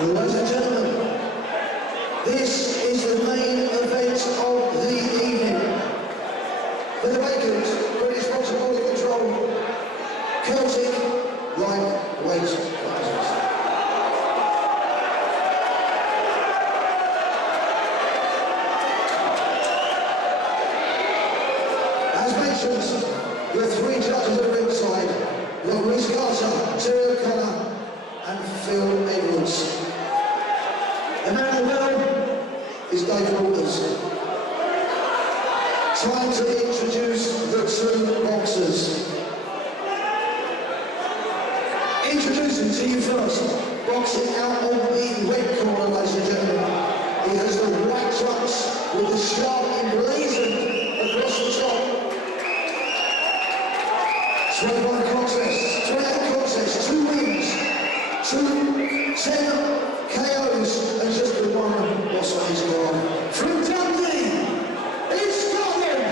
Ladies and gentlemen, this is the main event of the evening. For the vacant British Boxing Body Control Celtic lightweight classes. As mentioned, the three judges at ringside, Ronnie, Terry O'Connor and Phil Edwards. The man of the bell is Dave Waters. Time to introduce the two boxers. Introducing to you first, boxing out of the red corner, ladies and gentlemen. He has the white trunks with the sharp emblazoned across the top. 21 contests, 28 contests, 2 wins, 10 KOs, and just the one loss on his arm. From Dundee, in Scotland,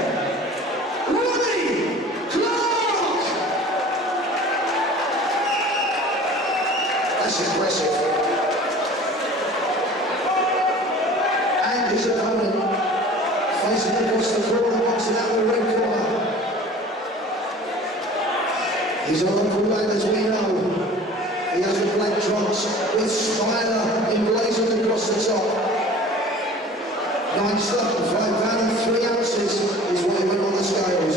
Ronnie Clark! That's impressive. And his opponent, facing across the corner, boxing out of the red corner. He's a local lad, as we know. He has a black trunks with Spider emblazoned across the top. 9 stone, 5 pounds, 3 ounces is what he went on the scales.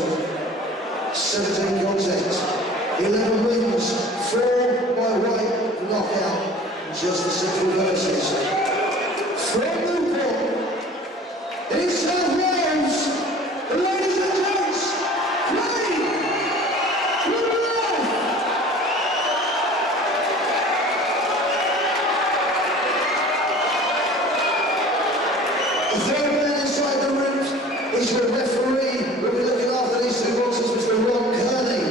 17 contests, 11 wins, 4 by way knockout, just the 6 reverses. From Newport, in South Wales, ladies and gents, the third man inside the ring is the referee. We'll be looking after these two boxers, Mr. Ron Kearney.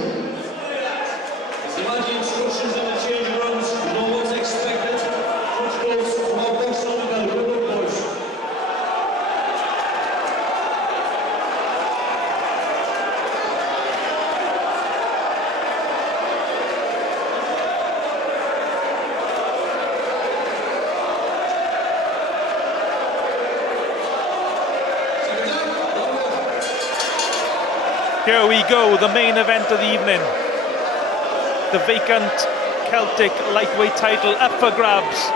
So the instructions in the changing rooms, you know what's expected. Touch gloves from our box on the bell. Good luck, boys. Here we go, the main event of the evening. The vacant Celtic lightweight title up for grabs.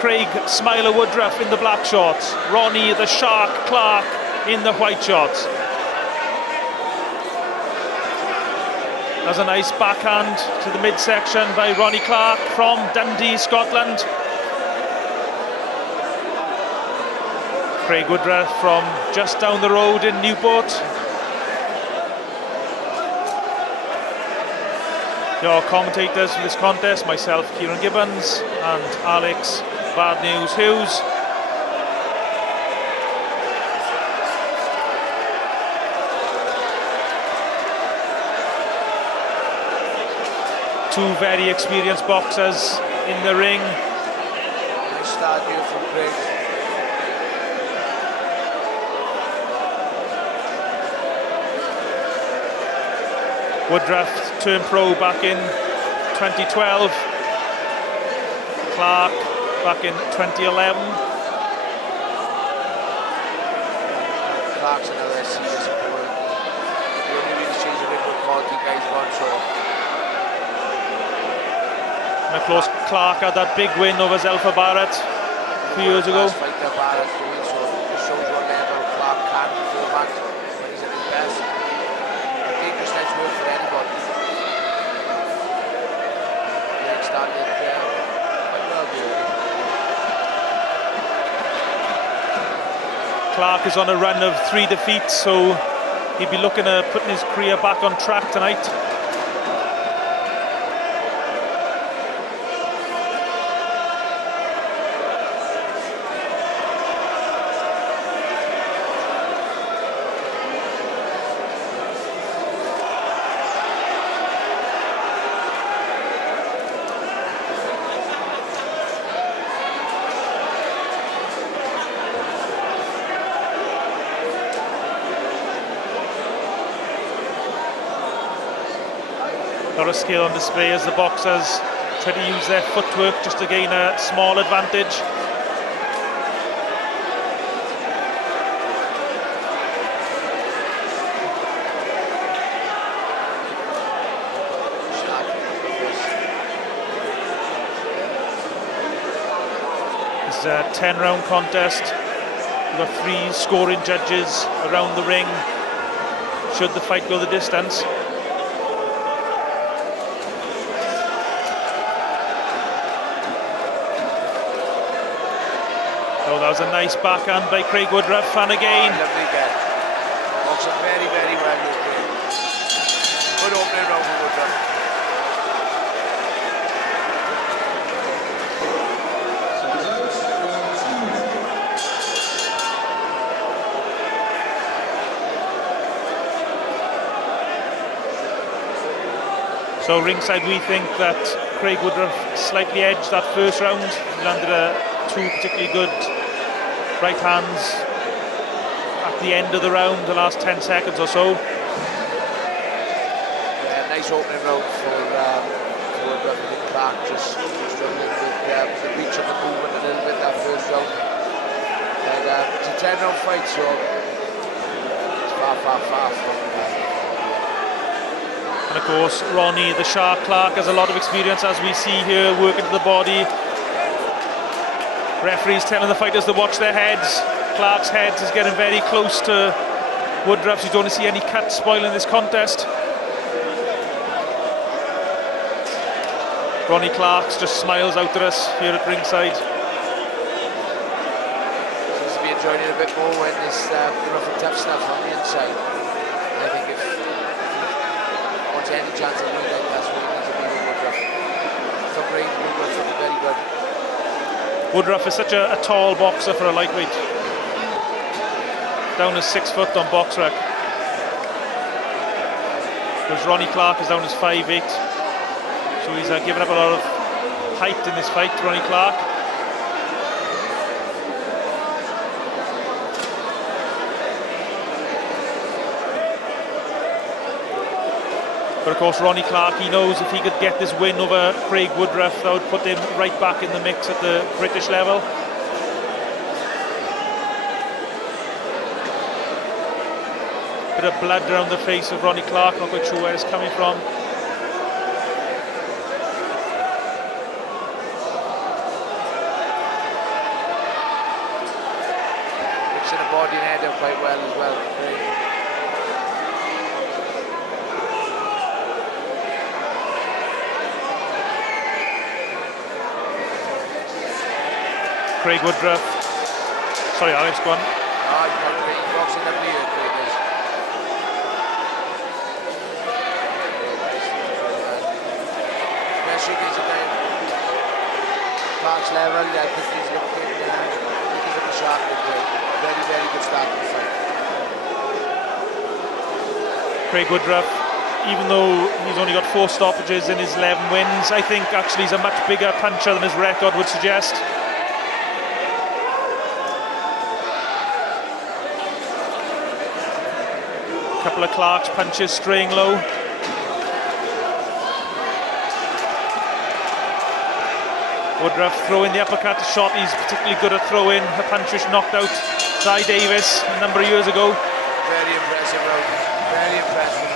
Craig Smiler Woodruff in the black shorts. Ronnie the Shark Clark in the white shorts. There's a nice backhand to the midsection by Ronnie Clark from Dundee, Scotland. Craig Woodruff from just down the road in Newport. Your commentators for this contest, myself, Ciaran Gibbons, and Alex Bad News Hughes. Two very experienced boxers in the ring. Nice start here from Craig. Woodruff turned pro back in 2012. Clark back in 2011. Clark's another serious opponent. The only really change the ring with quality guys got, so. And of course, Clark had that big win over Zelfa Barrett a few years ago. Last fight that Barrett doing, so it shows what level Clark can perform at when he's at his best. A dangerous night's work for anybody. Yeah, started quite well here. Clark is on a run of 3 defeats, so he'd be looking at putting his career back on track tonight. A lot of skill on display as the boxers try to use their footwork just to gain a small advantage. This is a 10-round contest. We've got 3 scoring judges around the ring should the fight go the distance. Oh, that was a nice backhand by Craig Woodruff, and again. Lovely get. Boxing very, very well here, Craig. Good opening round for Woodruff. So ringside we think that Craig Woodruff slightly edged that first round. He landed 2 particularly good right hands at the end of the round, the last 10 seconds or so. Yeah, nice opening round for Woodruff. I think Clark just struggling with the reach of the movement a little bit that first round. And it's a 10-round fight, so it's far from And of course, Ronnie, the shark Clark, has a lot of experience, as we see here, working to the body. Referees telling the fighters to watch their heads. Clark's head is getting very close to Woodruff's. You don't want to see any cuts spoiling this contest. Ronnie Clark just smiles out at us here at ringside. Seems to be enjoying it a bit more when this rough and tough stuff on the inside. I think if any chance of winning, that's what he needs to be with Woodruff. Some great Woodruff, something very good. Woodruff is such a tall boxer for a lightweight. Down as 6 foot on BoxRec. Whereas Ronnie Clark is down as 5'8". So he's given up a lot of height in this fight, Ronnie Clark. But of course, Ronnie Clark, he knows if he could get this win over Craig Woodruff, that would put him right back in the mix at the British level. Bit of blood around the face of Ronnie Clark, not quite sure where it's coming from. Mixing the body and head up quite well as well. Craig. Craig Woodruff. Sorry, Alex, go on. Oh, he's boxing lovely here, Craig is. Especially against a guy Clark's level, I think he's looking, he's looking sharp with Craig. Very, very good start to the fight. Craig Woodruff, even though he's only got 4 stoppages in his 11 wins, I think actually he's a much bigger puncher than his record would suggest. Couple of Clark's punches straying low. Woodruff throwing the uppercut shot. He's particularly good at throwing. A punch which knocked out Cy Davis a number of years ago. Very impressive, Rogan. Very impressive.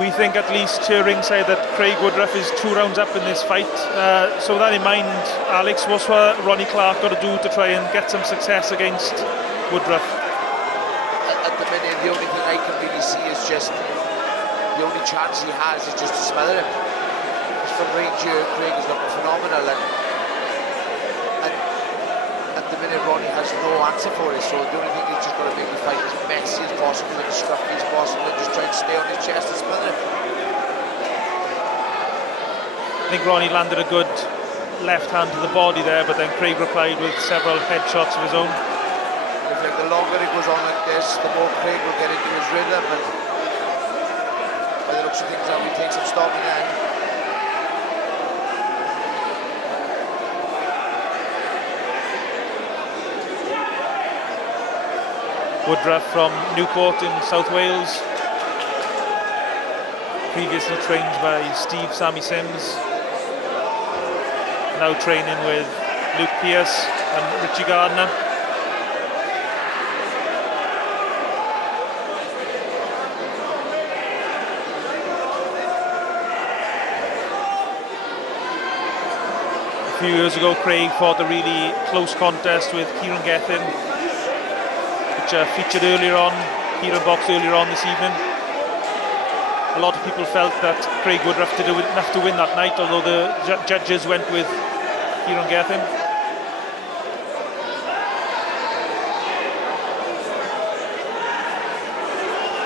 We think at least here ringside that Craig Woodruff is 2 rounds up in this fight. So with that in mind, Alex, what's what Ronnie Clark got to do to try and get some success against Woodruff? At the minute, the only thing I can really see is just the only chance he has is just to smother him. Because from range here, Craig is looking phenomenal, and at the minute Ronnie has no answer for it. So the only thing he's just got to make the fight as messy as possible and as scruffy as possible, and just try and stay on his chest and smother him. I think Ronnie landed a good left hand to the body there, but then Craig replied with several headshots of his own. I think the longer it goes on like this, the more Craig will get into his rhythm, and by the looks of things, that we take some stopping then. Woodruff from Newport in South Wales, previously trained by Steve Sammy Sims, now training with Luke Pearce and Richie Gardner. A few years ago, Craig fought a really close contest with Kieran Gethin, which featured earlier on, Kieran boxed earlier on this evening. A lot of people felt that Craig Woodruff did enough to win that night, although the judges went with Kieran Gethin.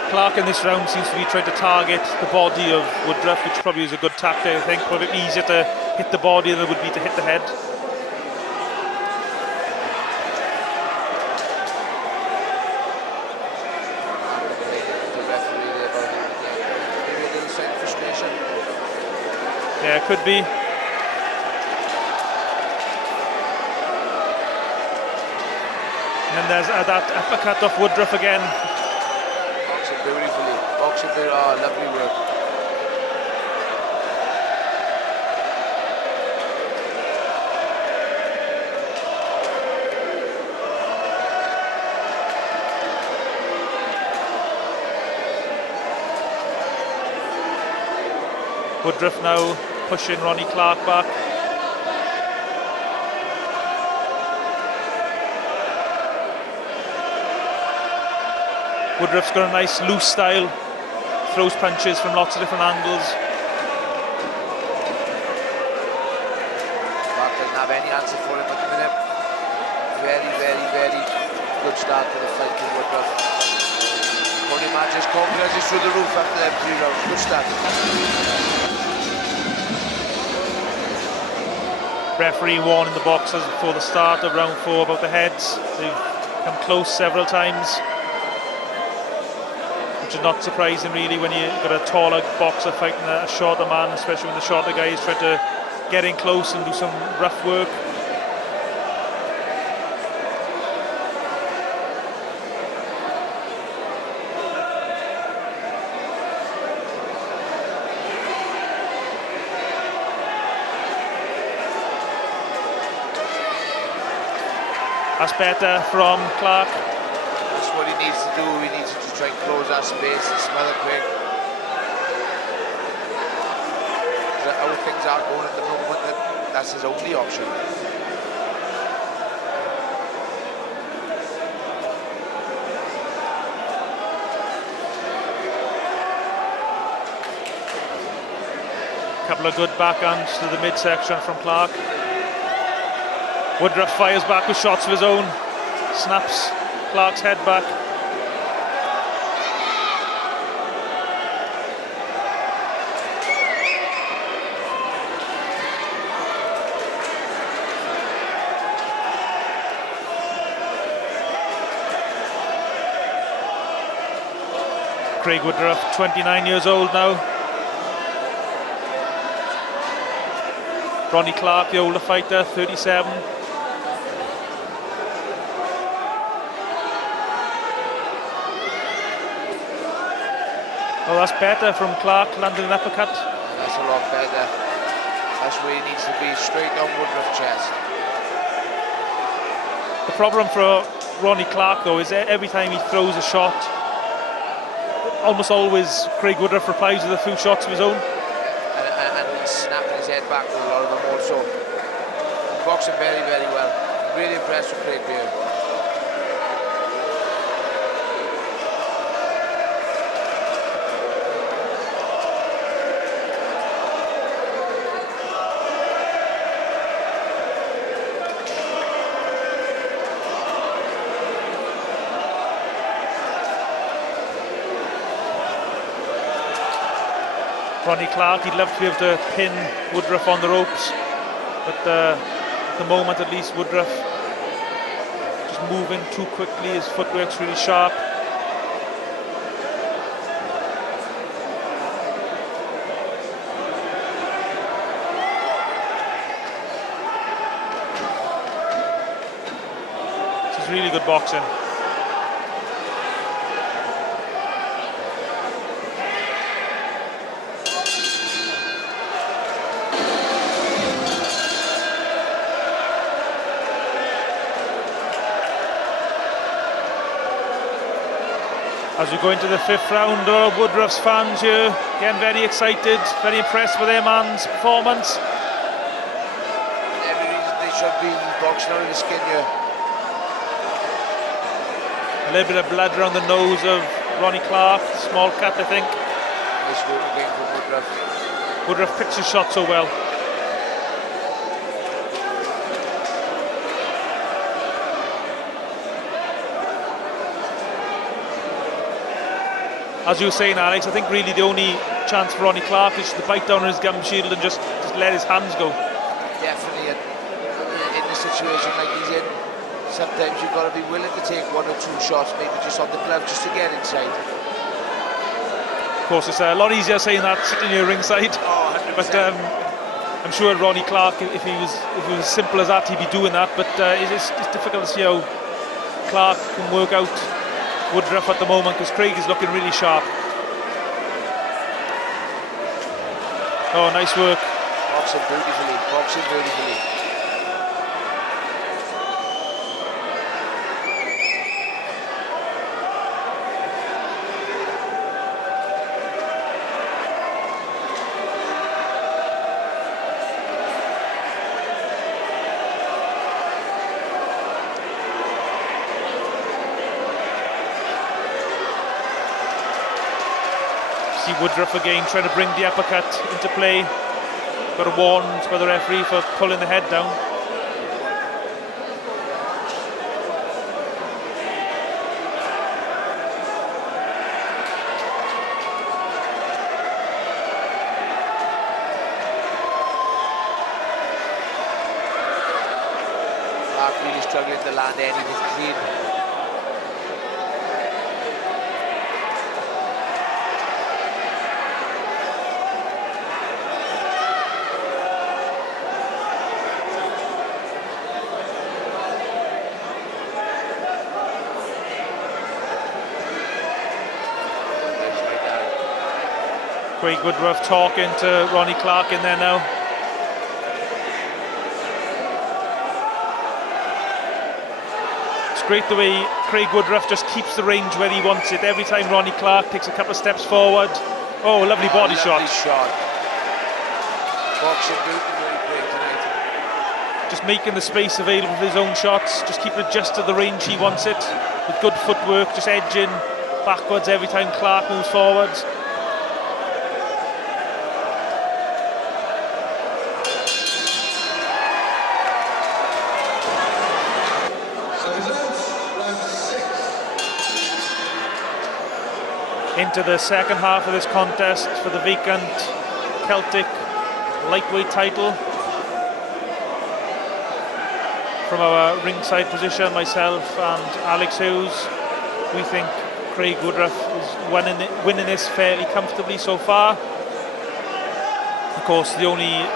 Clark in this round seems to be trying to target the body of Woodruff, which probably is a good tactic. I think probably easier to hit the body than it would be to hit the head. Yeah, it could be. And there's that uppercut off Woodruff again. Boxing beautifully. Boxing beautifully. Oh, lovely work. Woodruff now pushing Ronnie Clark back. Woodruff's got a nice loose style, throws punches from lots of different angles. Clark doesn't have any answer for him at the minute. Very, very, very good start to the fight for Woodruff. Only matches confidence is through the roof after them 3 rounds. Good start. Referee warning the boxers before the start of round 4 about the heads. They've come close several times, which is not surprising really when you've got a taller boxer fighting a shorter man, especially when the shorter guy is trying to get in close and do some rough work. That's better from Clark. That's what he needs to do. He needs to try and close that space and smell it quick. How things are going at the moment, that's his only option. Couple of good backhands to the midsection from Clark. Woodruff fires back with shots of his own, snaps Clark's head back. Craig Woodruff, 29 years old now. Ronnie Clark, the older fighter, 37. Oh, that's better from Clark, landing an uppercut. That's a lot better. That's where he needs to be, straight on Woodruff's chest. The problem for Ronnie Clark, though, is every time he throws a shot, almost always Craig Woodruff replies with a few shots of his own. And he's snapping his head back with a lot of them also. He's boxing very, very well. I'm really impressed with Craig Beard. Ronnie Clark, he'd love to be able to pin Woodruff on the ropes, but at the moment at least Woodruff just moving too quickly, his footwork's really sharp. This is really good boxing. As we go into the 5th round, Woodruff's fans here, again very excited, very impressed with their man's performance. Every reason they should be boxing out of the skin here. A little bit of blood around the nose of Ronnie Clark, small cut I think. Nice work again from Woodruff. Woodruff pitched his shot so well. As you were saying, Alex, I think really the only chance for Ronnie Clark is to bite down on his gum shield and just let his hands go. Definitely, in the situation like he's in, sometimes you've got to be willing to take 1 or 2 shots, maybe just on the glove, just to get inside. Of course, it's a lot easier saying that sitting here ringside. Oh, 100%. But I'm sure Ronnie Clark, if he was as simple as that, he'd be doing that. But it's difficult to see how Clark can work out Woodruff at the moment, because Craig is looking really sharp. Oh, nice work. Boxing beautifully, boxing beautifully. See Woodruff again trying to bring the uppercut into play. Got a warn by the referee for pulling the head down. Clark really struggling to land anything clean. Craig Woodruff talking to Ronnie Clark in there now. It's great the way Craig Woodruff just keeps the range where he wants it. Every time Ronnie Clark takes a couple of steps forward. Oh, lovely body shot. Boxing beautifully great tonight. Just making the space available for his own shots. Just keeping it just to the range he wants it. With good footwork, just edging backwards every time Clark moves forwards. Into the second half of this contest for the vacant Celtic lightweight title. From our ringside position, myself and Alex Hughes, we think Craig Woodruff is winning this fairly comfortably so far. Of course, the only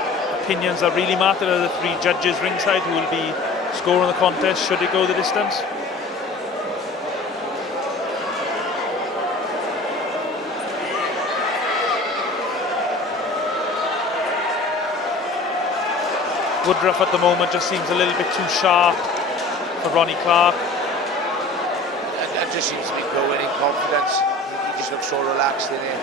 opinions that really matter are the 3 judges ringside who will be scoring the contest should it go the distance. Woodruff at the moment just seems a little bit too sharp for Ronnie Clark. And just seems to be growing in confidence. He just looks so relaxed in here.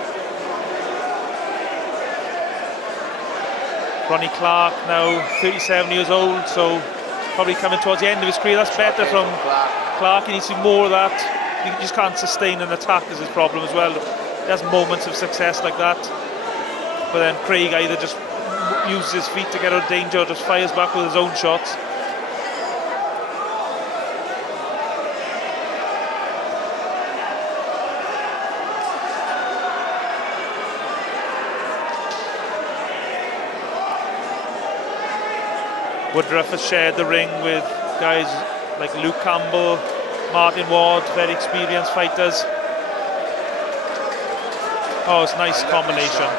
Ronnie Clark now 37 years old, so probably coming towards the end of his career. That's better from Clark. He needs to do more of that. He just can't sustain an attack is his problem as well. He has moments of success like that, but then Craig either just uses his feet to get out of danger or just fires back with his own shots. Woodruff has shared the ring with guys like Luke Campbell, Martin Ward, very experienced fighters. Oh, it's a nice combination.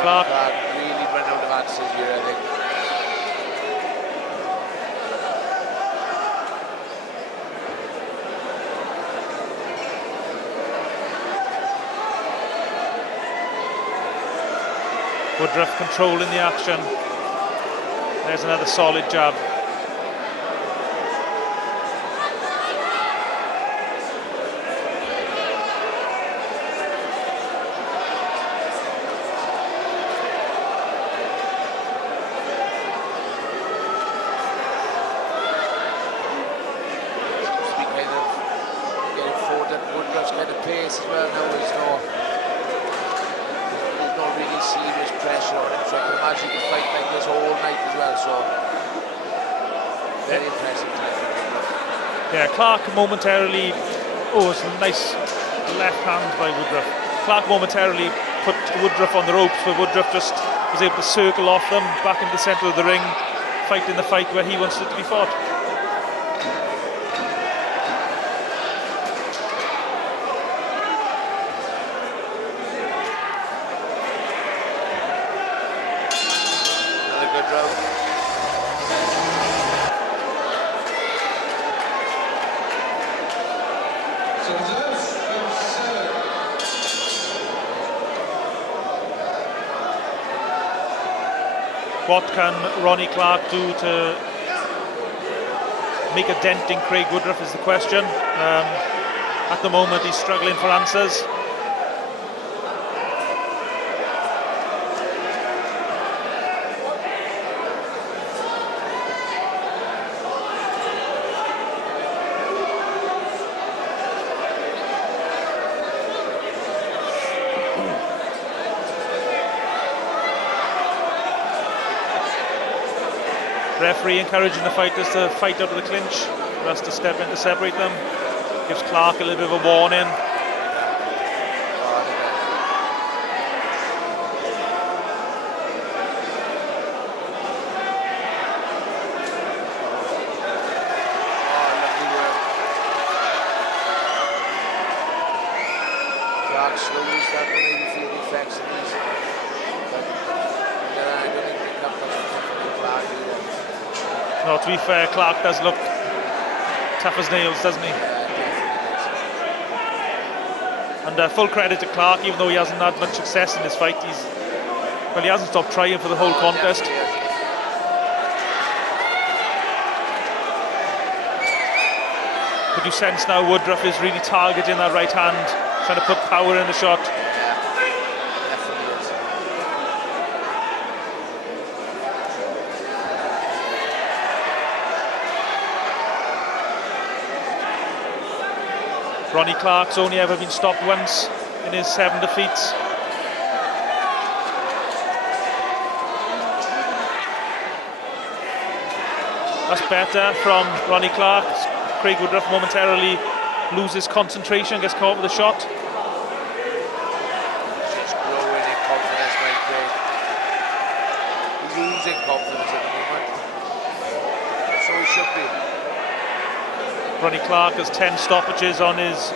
Clark really ran out of answers here, I think. Woodruff controlling the action. There's another solid jab. Woodruff's kind of pace as well now. There's no really serious pressure on him, so I can imagine he can fight like this all night as well. So very impressive time for Woodruff. Yeah, Clark momentarily. Oh, it's a nice left hand by Woodruff. Clark momentarily put Woodruff on the ropes, but Woodruff just was able to circle off them back into the centre of the ring, fighting the fight where he wants it to be fought. What can Ronnie Clark do to make a dent in Craig Woodruff is the question. At the moment he's struggling for answers. Referee encouraging the fighters to fight out of the clinch, for us to step in to separate them. Gives Clark a little bit of a warning. Clark slowly starting to maybe feel the effects of these. But I don't think they come from Clark either. No, to be fair, Clark does look tough as nails, doesn't he? And full credit to Clark, even though he hasn't had much success in this fight. He hasn't stopped trying for the whole contest. But you sense now Woodruff is really targeting that right hand, trying to put power in the shot. Ronnie Clark's only ever been stopped once in his 7 defeats. That's better from Ronnie Clark. Craig Woodruff momentarily loses concentration, gets caught with a shot. He's growing in confidence, like Craig. He's losing confidence at the moment. So he should be. Ronnie Clark has 10 stoppages on his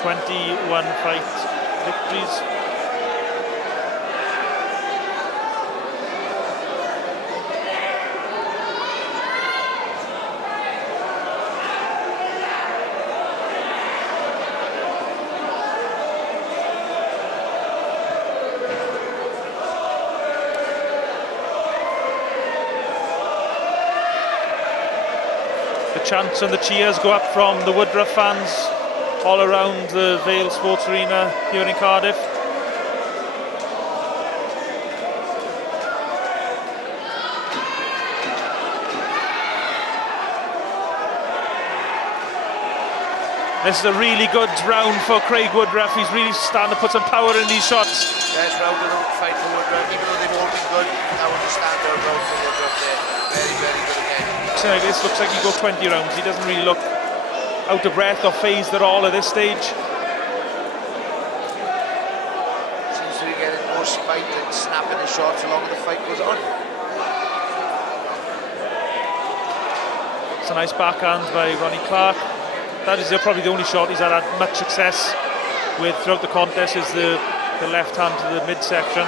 21 fight victories. Chants and the cheers go up from the Woodruff fans all around the Vale Sports Arena here in Cardiff. This is a really good round for Craig Woodruff. He's really starting to put some power in these shots. Best round of the fight for Woodruff, even though they've all been good. That was a standout round for Woodruff there. Very, very good again. This looks like he go 20 rounds. He doesn't really look out of breath or phased at all at this stage. Seems to be getting more spite and snapping his shots the longer the fight goes on. It's a nice backhand by Ronnie Clark. That is probably the only shot he's had much success with throughout the contest, is the left hand to the midsection.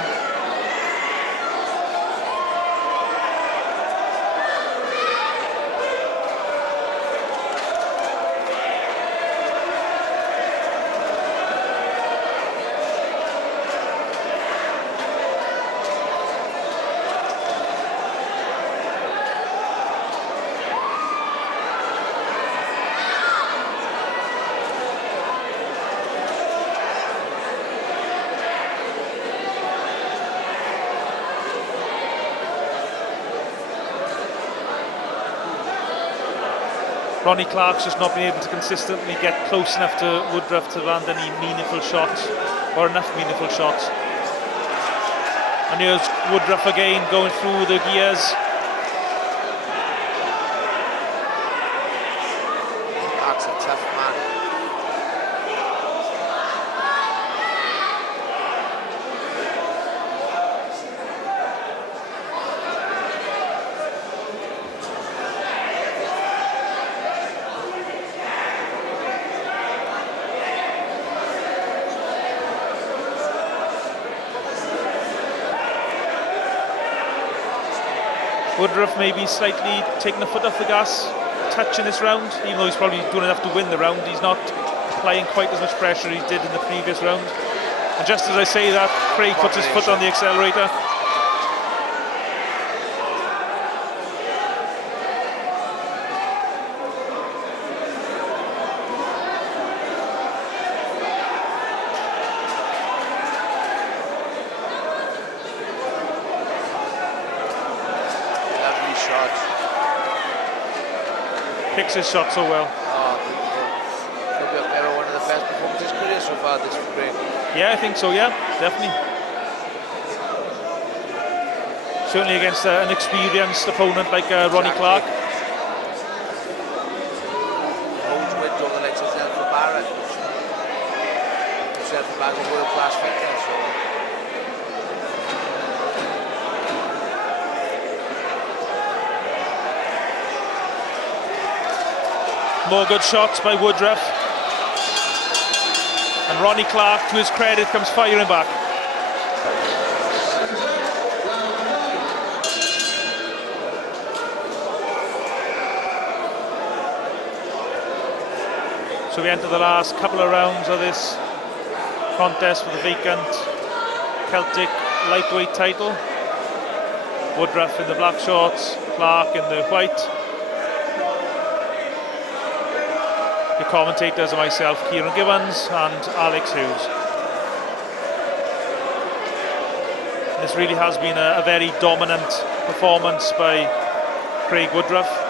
Ronnie Clark's just not been able to consistently get close enough to Woodruff to land any meaningful shots, or enough meaningful shots. And here's Woodruff again going through the gears. That's a tough man. Woodruff maybe slightly taking the foot off the gas, touch in this round, even though he's probably doing enough to win the round. He's not applying quite as much pressure as he did in the previous round. And just as I say that, Craig puts his foot on the accelerator. Picks his shot so well. Oh, beautiful. Maybe one of the best performances of his career so far this spring. Yeah, I think so, yeah, definitely. Certainly against an experienced opponent like Ronnie Clark. Holds wins over the likes of Barrett. Barrett's a world-class fighter, so. More good shots by Woodruff. And Ronnie Clark, to his credit, comes firing back. So we enter the last couple of rounds of this contest for the vacant Celtic lightweight title. Woodruff in the black shorts, Clark in the white. The commentators are myself, Ciaran Gibbons, and Alex Hughes. This really has been a very dominant performance by Craig Woodruff.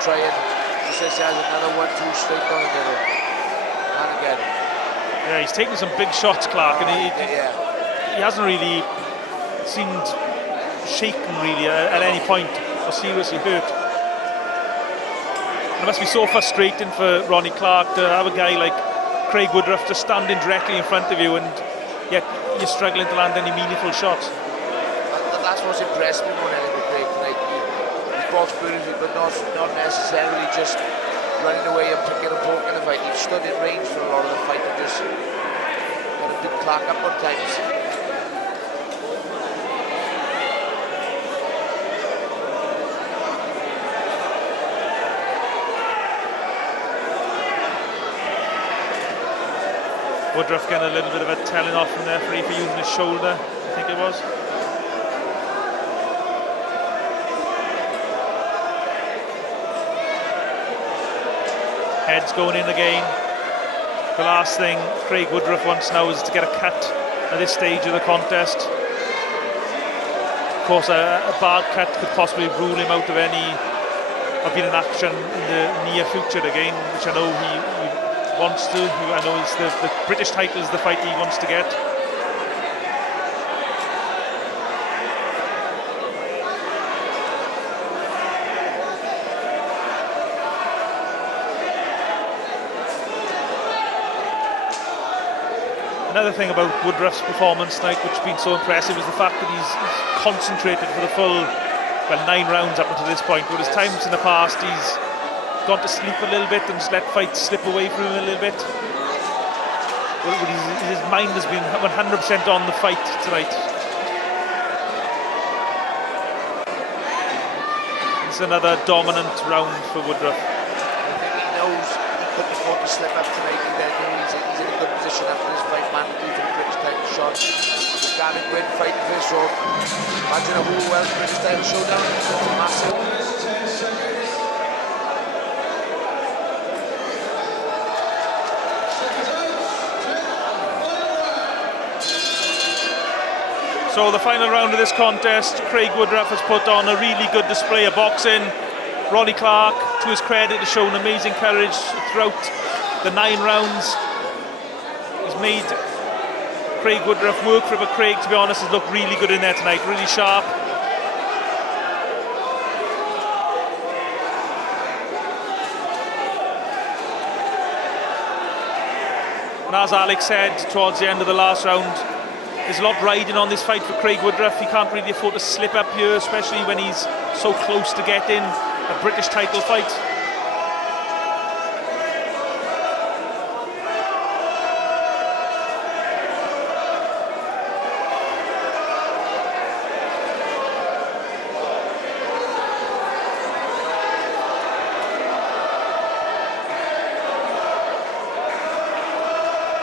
Trying, he says he has another 1-2 straight down the middle, and again. Yeah, he's taking some big shots, Clark, and he hasn't really seemed shaken really at any point or seriously hurt. And it must be so frustrating for Ronnie Clark to have a guy like Craig Woodruff just standing directly in front of you, and yet you're struggling to land any meaningful shots. And that's what's impressed me more than anything with Craig tonight. Box beautifully, but not necessarily just running away and picking and poking the fight. He stood in range for a lot of the fight and just got a big Clark up on times. Woodruff getting a little bit of a telling off from the referee for using his shoulder, I think it was. Heads going in again. The last thing Craig Woodruff wants now is to get a cut at this stage of the contest. Of course, a bad cut could possibly rule him out of being in action in the near future again, which I know he wants to. I know it's the British title is the fight he wants to get. Another thing about Woodruff's performance tonight, which has been so impressive, is the fact that he's concentrated for the full, 9 rounds up until this point. Whereas times in the past, he's gone to sleep a little bit and just let fights slip away from him a little bit. His mind has been 100% on the fight tonight. It's another dominant round for Woodruff. I think he knows he couldn't afford to slip up tonight. He's in a good position after this fight, man. Due to the British title shot. He's Gavin Gwynn fighting for this road. Imagine a whole Welsh British title showdown. It's massive. So the final round of this contest, Craig Woodruff has put on a really good display of boxing. Ronnie Clark, to his credit, has shown amazing courage throughout the 9 rounds. He's made Craig Woodruff work for it, but Craig, to be honest, has looked really good in there tonight, really sharp. And as Alex said towards the end of the last round, there's a lot riding on this fight for Craig Woodruff. He can't really afford to slip up here, especially when he's so close to getting a British title fight.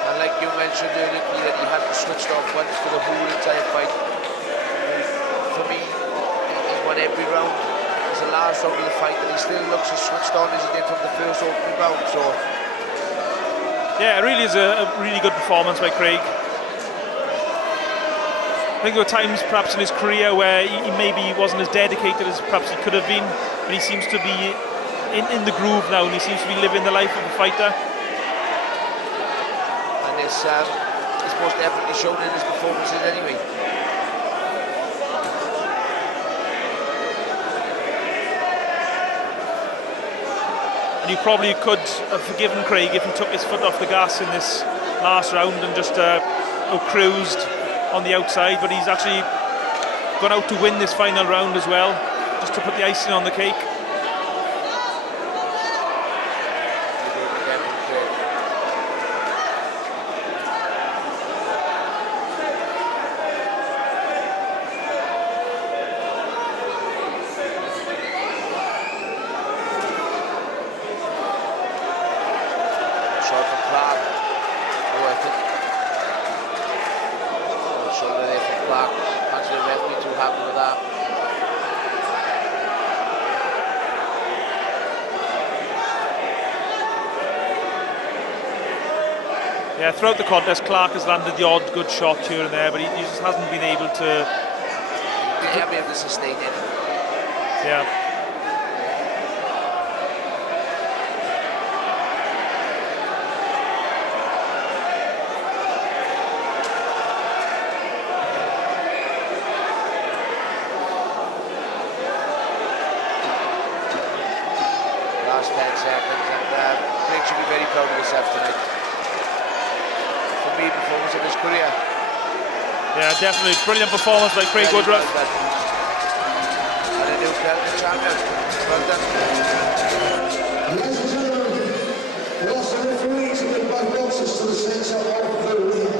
And like you mentioned earlier, that he hadn't switched off once for the whole entire fight. For me, he's won every round. It's the last round of the fight, and he still looks as switched on as he did from the first opening round. So yeah, it really is a really good performance by Craig. I think there were times perhaps in his career where he maybe wasn't as dedicated as perhaps he could have been, but he seems to be in the groove now, and he seems to be living the life of a fighter. and it's most definitely shown in his performances anyway. And you probably could have forgiven Craig if he took his foot off the gas in this last round and just cruised on the outside, but he's actually gone out to win this final round as well, just to put the icing on the cake. Yeah, throughout the contest, Clark has landed the odd good shot here and there, but he just hasn't been able to. He hasn't been able to sustain it. Yeah. Last 10 seconds, and Craig should be very proud of himself tonight. Performance of his career. Yeah, definitely. Brilliant performance by Craig Woodruff. Well done. And a new Celtic champion. Well done. Ladies and gentlemen, whilst the referees have been both boxers to the centre of the ring.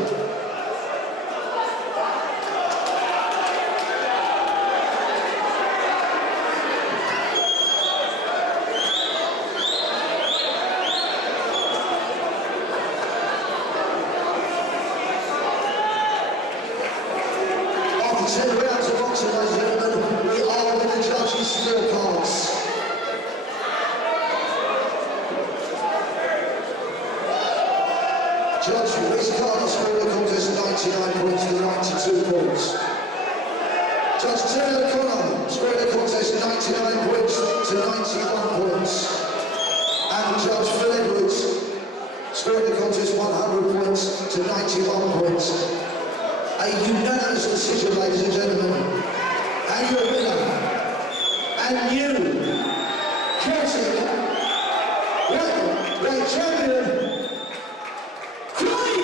After 10 rounds of boxing, ladies and gentlemen, we are with the judges' scorecards. Judge Rhys Carter scored the contest 99 points to 92 points. Judge Taylor Connor scored the contest 99 points to 91 points. And Judge Phil Edwards scored the contest 100 points to 91 points. A unanimous decision, ladies and gentlemen. And your winner, and new Celtic lightweight champion, Craig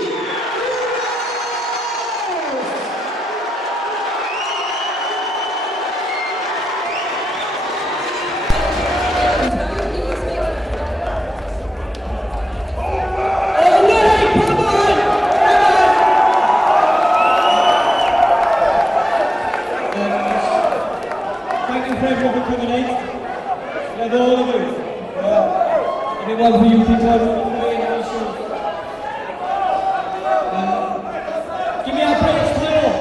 One for you people. Give me a praise title.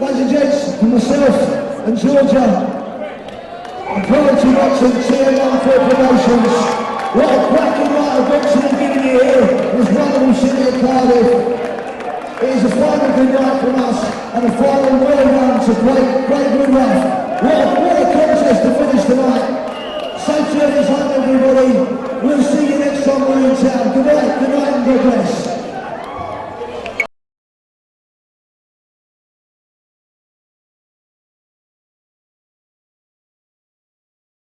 Ladies and gents, for myself and Georgia, I'm proud to watching CIARAN Promotions. What a cracking night of boxing and giving you here in this wonderful city of Cardiff. It is a final good night from us and a final well run to great Woodruff. What a contest to finish tonight. Safe journeys home everybody. We'll see you next time we're in town. Good night and God bless.